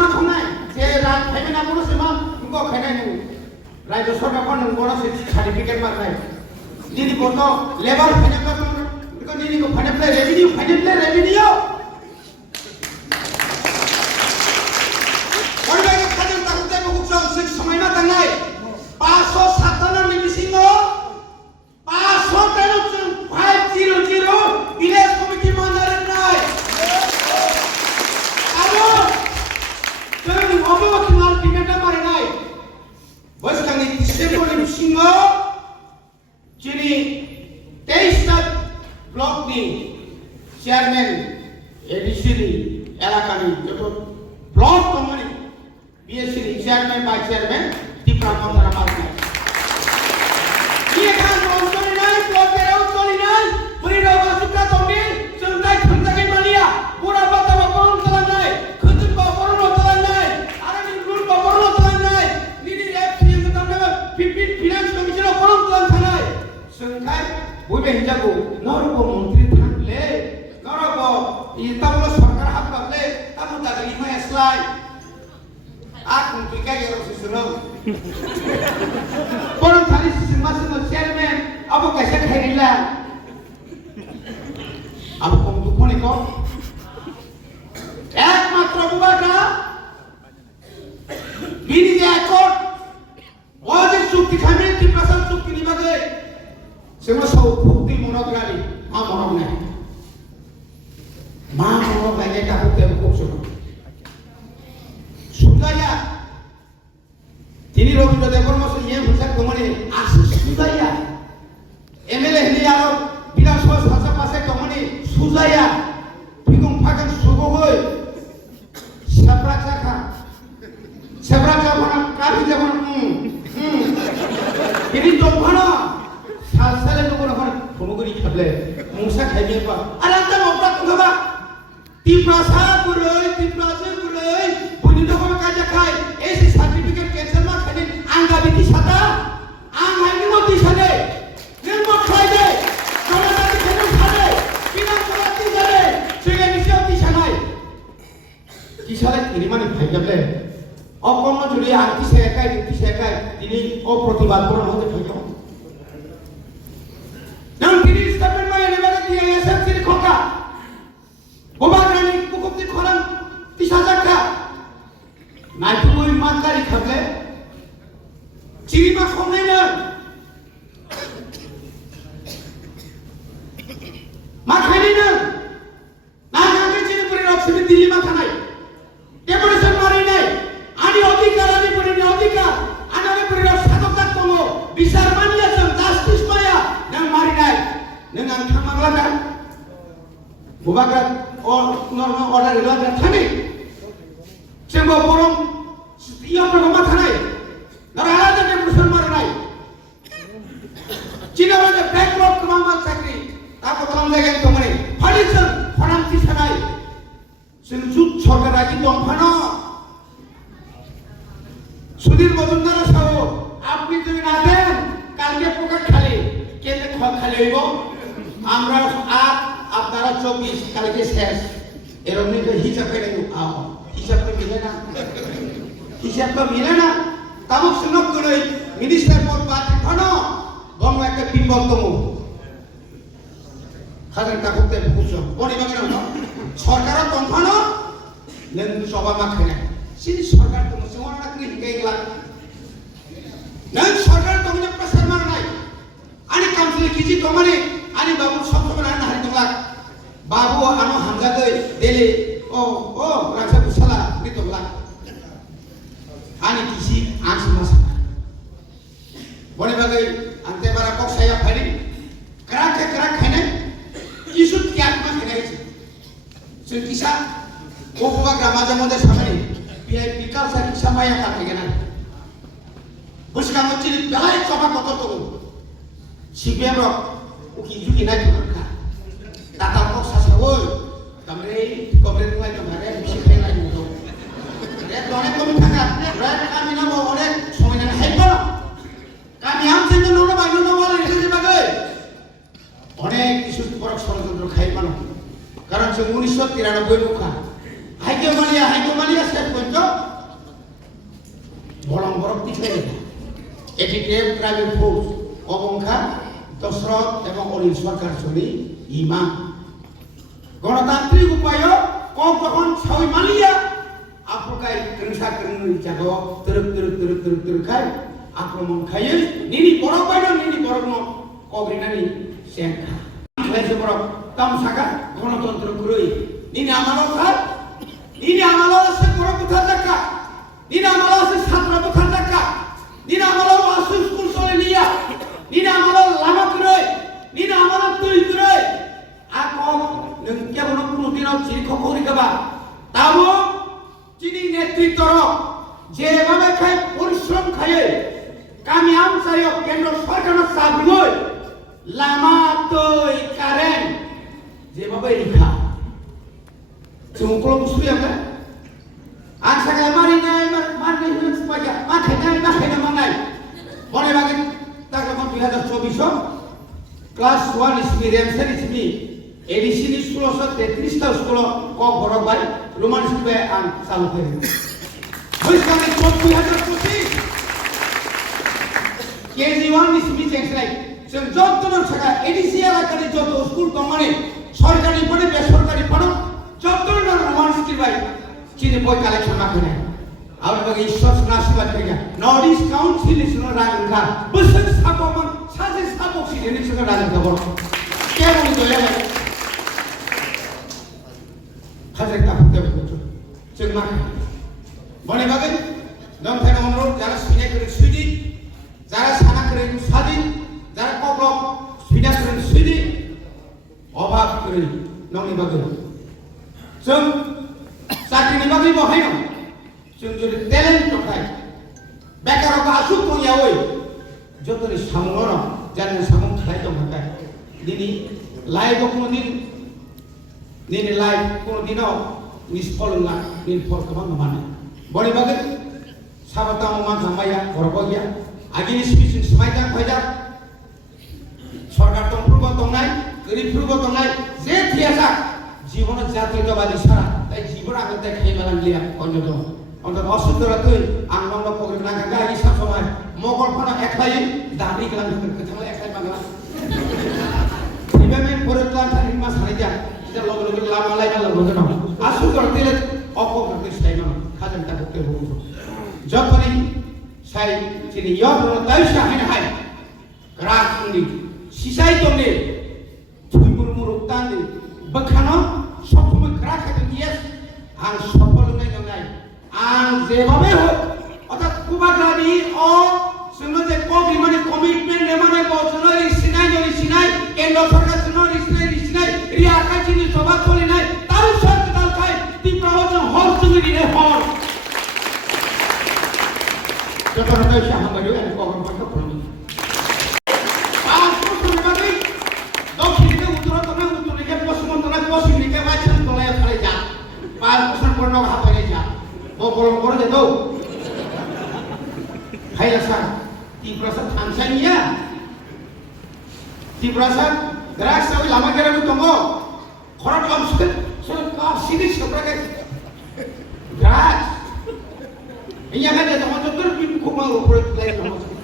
সিমা খনাই যে রাত খাইবে না কোনো সিমা ইনকো খাইনাই নু রাজ্য সরকার কোন কোনো সার্টিফিকেট মারনাই দিদি বতো লেবার ফাইনাল করো ইনকো দিদি को ফাইনাল রেভিনিউ অনেক কাজে তাকতে বহু সময় না তাঙ্গাই 557 মিলিসিংও 500 টাকা 500 ভিলেজ কমিটি মানারে নাই আরো তুমি অবকি মার টিমেটা মারে নাই বসকানি ডিসেম্বর মিলিসিংও যিনি 23 টা ব্লক নি চেয়ারম্যান এডিসিনি এলাকানি যত block committee BSC chairman vice chairman Tripura মন্ত্রণা মারছে ये खान कौन नहीं तो तेरा उतरी नहीं पूरी रात का तो नहीं चलता खंडा के मालिया पूरा बतावा कौन चला नहीं खुद को कौन चला नहीं अरे नी रूल को कौन चला नहीं नीनी एफसीएम का तब फाइनेंस कमिशन कौन चला नहीं संखाय वो बेंचा को नौर को मंत्री थाकले नौर को ये तब लो सरकार हाथ पकड़े तब तक लिमा स्लाइड आठ मंत्री क्या करो सुनो कोन थाली सिंहासन चेयरमैन अब कैसे खाइला अब कम दुखने को एकमात्र बुबाका बिनी जे अकॉर्ड वाजे चुक्ति खामे ত্রিপ্রাসাদ চুক্তি নিবাগে সেগুলো সব ভক্তি মনোগ্রামী মা মনক নাই মা মনক লাগে তা হতে খুব ছোট সুজায়া তিনি রবীন্দ্রদেবর মতো ইয়ে হুসাক কমনে আসু সুজায়া এমএলএ হিলি আরো বিধানসভা শাসক পাশে কমনে সুজায়া বিগম ফাগন সুগবই সেবরাকা বনা কাবি যেমন তিনি দোভানা সালসালে তো কোন ফমগরি খাবলে মুসা খাইবে পা আর আন্তা মপরা কুবা ত্রিপ্রাসাদ গুরই বুনি তো কোন কাজ খাই এই সার্টিফিকেট ক্যান্সেল মা খানি আঙ্গা বিতি সাতা আং হাইনি মতি সাদে নির্মল খাইদে জনতাকে খেতে সাদে বিনাশ করতে সাদে সেগে নিশতি সানাই কি সালে তিনি মানে ভাই যাবে অকর্ম জুড়ে আন্তি সেকাই তিনি অপ্রতিবাদ করন হতে ভাইও নাম তিনি স্টেটমেন্ট মানে নেবারে দিয়ে এসএসসি খোকা গোবাগ্রানি কুকুপতি খরান 30,000 কা নাইতুই মাকারি খাবলে চিরিমা খমনাই না মা খাইনি না না গাকে চিনি করে রক্সমি দিল্লি মাথা নাই ডেপুটেশন মারি নাই আনি অধিকার আনারে করে সাধকা তম বিচার মানিয়া জাস্টিস মায়া না মারি নাই নং আং থামাগলা না গোবাগ্রা অর্ডার লাগা থানি जोंबो बरम इयाफोरखौ मा थानाय राजा डेपुटेशन मार नाय चिनाबा जे बैकवर्ड कमामा साख्रि ताको खालाम जायगा दंमोन फालिसन फरामथि सानाय जों जुग सरकारा कि दंफानो सुधीर मजुमदार साहब আপনি যদি না দেন কালকে প্রকাশ খালি কেন খালি হইব আমরা 8 আপনারা 24 কালকে শেষ এরকম হিসাব করে আও হিসাব তো মিলে না তামক সুনক করে মিনিস্টার পদ পাতে খনো গম একটা বিপদ দম খাজেন কাকুতে বুঝছো বড়ি বাগনা না সরকার তখনো নেন সভা মাখে না সিনি সরকার তো সমানা করে হিকাইলা নেন সরকার তখনে প্রেসার মার নাই আনি কাউন্সিল কিজি তমানে আনি বাবু সব সময় না হারি তোলা বাবু আনো হামজা গই দেলে ও রাজা বুসালা নিতলা ani kisi ans mas bone bagai ante bara kok saya phari krak khane kisut kyak ma khane se kisa obuga gramaja mode samani pip ka sa kisa maya ka thegena buska mochi belai soba kotor to cpm rok uki juki nai ka tata kok sa sawol tamre komre ngai to mare bisi khai nai mo অনেক কম থাকা আমি না অনেক সময় না হাইব আমি আমছে যে নোনা বাইনো না বলে এসে বাগে অনেক কিছু পর ষড়যন্ত্র খাইবানো কারণ সে 1993 মুখা হাইকে মালিয়া শেষ পর্যন্ত পিছিয়ে গেছে এটিএম প্রাইভেট ফোর্স অবংখা দশরথ এবং অনিল সরকার ছবি ইমাম গণতান্ত্রিক উপায় কম তখন ছয় মালিয়া আপনার কেংসা কেংনি জায়গা তরুক খাই আক্রমণ খাইয়ে নিনি বড় পাইল নিনি বড় কবরিনানি সেংখা খাইছে বড় তামসাকা গণতন্ত্র গুরুই নিনি আমালো খাত নিনি আমালো আছে বড় কথা দেখা নিনি আমালো আছে ছাত্র কথা দেখা নিনি আমালো আছে স্কুল চলে নিয়া নিনি আমালো লামা করে নিনি আমালো তুই করে আকম নং কেবল কোনদিনও চিরখ করি গবা তাও যিনি নেতৃত্ব যেভাবে খাই পরিশ্রম খাইয়ে কামিয়াম চাই কেন্দ্র সরকারের চাবুই লামা তৈ কারেন্ট যেভাবে লিখা চুমকল বুঝলি আমরা আর সাথে মারি নাই মারি পাইয়া মাখাই নাই মাখাই না মানাই মনে বাগে তার যখন 2024 ক্লাস 1 ইসমি রেমসের ইসমি এডিসিনি স্কুল 33টা স্কুল ক বড় ভাই রোমান স্কুলে আন চালু করে হইছানে 2025 কেজি 1 ইসমি চেংসাই जों যতজন থাকা এডিসি এলাকাতে যত স্কুল দমানে সরকারি পড়ে বেসরকারি পড়ো যতজন রোমান স্কুল ভাই চিনি বই কালেকশন না করে আর বাকি ঈশ্বর আশীর্বাদ করিয়া নর্থ ইস্ট কাউন্সিল ইসনো রাঙ্গা বসে সাপমন সাজে সাপক সিজনি সঙ্গে রাজা বড় কেমন দয়া হাজার টাকা দেব जों मा মনে বাগে দম থেকে অনুরোধ যারা সিনে করে সুইদি যারা সানা করে স্বাধীন যারা কবলক সুইদা করে সুইদি অভাব করে নংনি বাগে जों চাকরিनि বাগে বহাই না जों যদি ট্যালেন্ট থাকায় বেকারক আসুক কইয়াওই যতনি সামুন জানেন সামুন খাই তো থাকায় দিনি লাইভ কোনদিন দিনি লাইভ কোনদিনও নিষ্ফল না নির্ফল কমান মানে বড়ি বাগে সাবতা মা জামাইয়া বড়বগিয়া আগিনি স্পিচিং সমাইদা ফায়দা সরকার তন্ত্রব দংনাই গরিবফুরব দংনাই যে থিয়াসা জীবন জাতীয়তাবাদী সারা তাই জীবন আগতে খাইমালাংলিয়া অন্যত অন্তত অসুন্দরা তুই আংনন্দ প্রগ্রাম না গাগা ইসা সময় মগল ফনা একলাই দাড়ি গলাম কথালে একলাই বাংলা ইবেমেন পরতলান থাকি মা সাইজা এটা লগে লগে লামা লাইনা লগে না আসু করতেলে অপকর্তে সাইনা খাজনটা করতে বলবো যতনি সাই যিনি ইয়র তাইসা হাইন হাই রাখুনি সিসাই তনে থুইমুর মুরুক তানি বখানো সবসময় রাখাতে ইয়েস আর সফল নাই নাই আর যেভাবে হোক অর্থাৎ কুবাগ্রানি ও সঙ্গে যে কবি কমিটমেন্ট মানে বছরের সিনাই কেন্দ্র সরকার সিনাই রিয়াকা চিনি সভা চলে নাই তার সাথে তার খাই তি প্রবচন হল তুমি রে হল যখন তাই সাহাবারিও এক কখন পাকা প্রমি দক্ষিণে উত্তরকে পশ্চিমদিকে বাইচান তলায় ফেলে যা 5 বছর পর নক হাতে যা ও বরং করে দে তো হাইলাসা তিপ্রাসা থানসানিয়া তিপ্রাসা দ্রাক্ষা ওই লামা গেরামে দঙ্গ খরাট লামসে সব কা সিনি সবরাকে দ্রাক্ষ ইয়া কাজে তোমার যত পিপ কুমা উপরে প্লেন নমস্কার